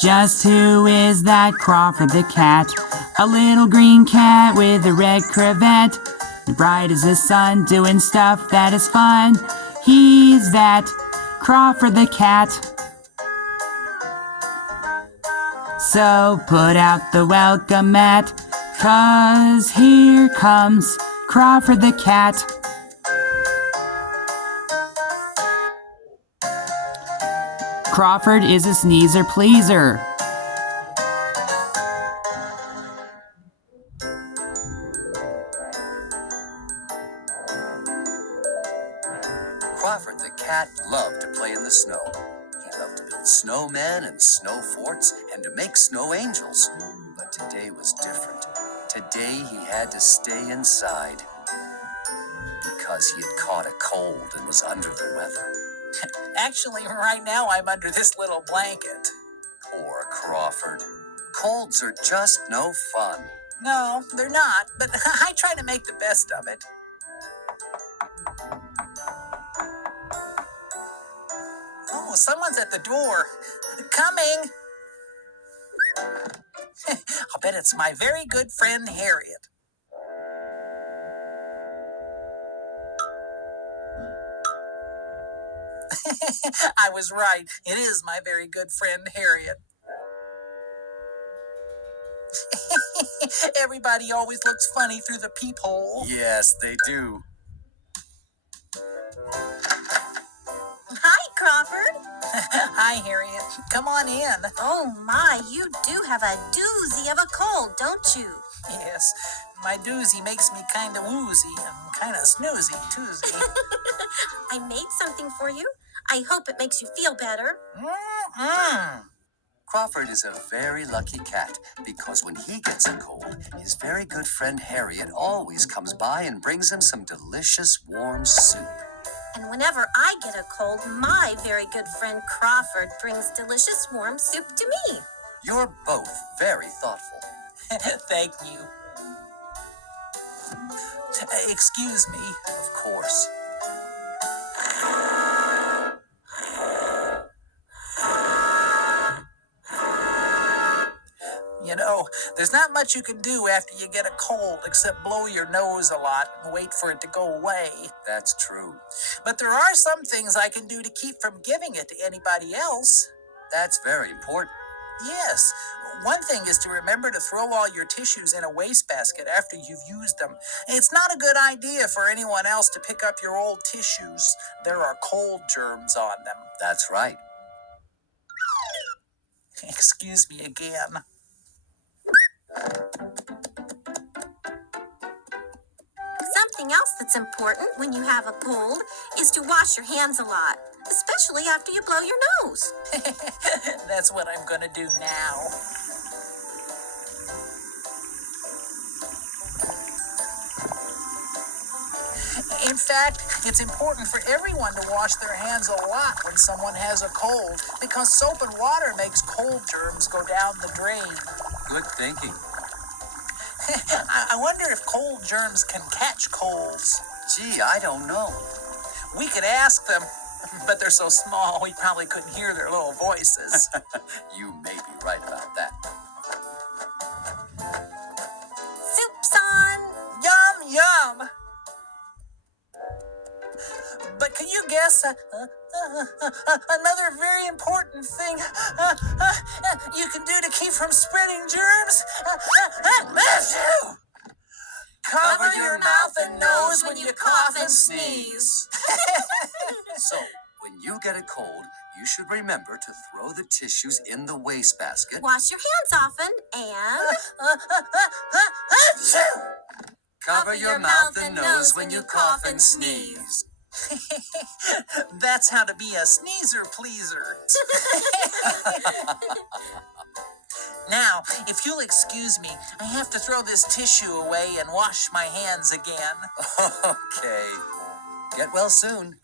Just who is that Crawford the cat? A little green cat with a red cravat, bright as the sun, doing stuff that is fun. He's that Crawford the cat. So put out the welcome mat, 'cause here comes Crawford the cat. Crawford is a sneezer pleaser. Crawford the cat loved to play in the snow. He loved to build snowmen and snow forts and to make snow angels. But today was different. Today he had to stay inside because he had caught a cold and was under the weather. Actually, right now I'm under this little blanket. Poor Crawford. Colds are just no fun. No, they're not, but I try to make the best of it. Oh, someone's at the door. Coming. I'll bet it's my very good friend Harriet. I was right. It is my very good friend Harriet. Everybody always looks funny through the peephole. Yes, they do. Hi, Crawford. Hi, Harriet. Come on in. Oh, my, you do have a doozy of a cold, don't you? Yes, my doozy makes me kind of woozy and kind of snoozy, toozy. I made something for you. I hope it makes you feel better. Mm-mm. Crawford is a very lucky cat because when he gets a cold, his very good friend Harriet always comes by and brings him some delicious warm soup. And whenever I get a cold, my very good friend Crawford brings delicious warm soup to me. You're both very thoughtful. Thank you. Excuse me. Of course. You know, there's not much you can do after you get a cold except blow your nose a lot and wait for it to go away. That's true. But there are some things I can do to keep from giving it to anybody else. That's very important. Yes. One thing is to remember to throw all your tissues in a wastebasket after you've used them. It's not a good idea for anyone else to pick up your old tissues. There are cold germs on them. That's right. Excuse me again. Something else that's important when you have a cold is to wash your hands a lot, especially after you blow your nose. That's what I'm going to do now. In fact, it's important for everyone to wash their hands a lot when someone has a cold because soap and water makes cold germs go down the drain. Good thinking. I wonder if cold germs can catch colds. Gee, I don't know. We could ask them, but they're so small we probably couldn't hear their little voices. You may be right about that. Soup's on. Yum, yum. But can you guess another very important thing you can do to keep from spreading germs? Cover your mouth and nose when you cough and sneeze. So, when you get a cold, you should remember to throw the tissues in the wastebasket. Wash your hands often and... Cover your mouth and nose when you cough and sneeze. That's how to be a sneezer pleaser. Now, if you'll excuse me, I have to throw this tissue away and wash my hands again. Okay. Get well soon.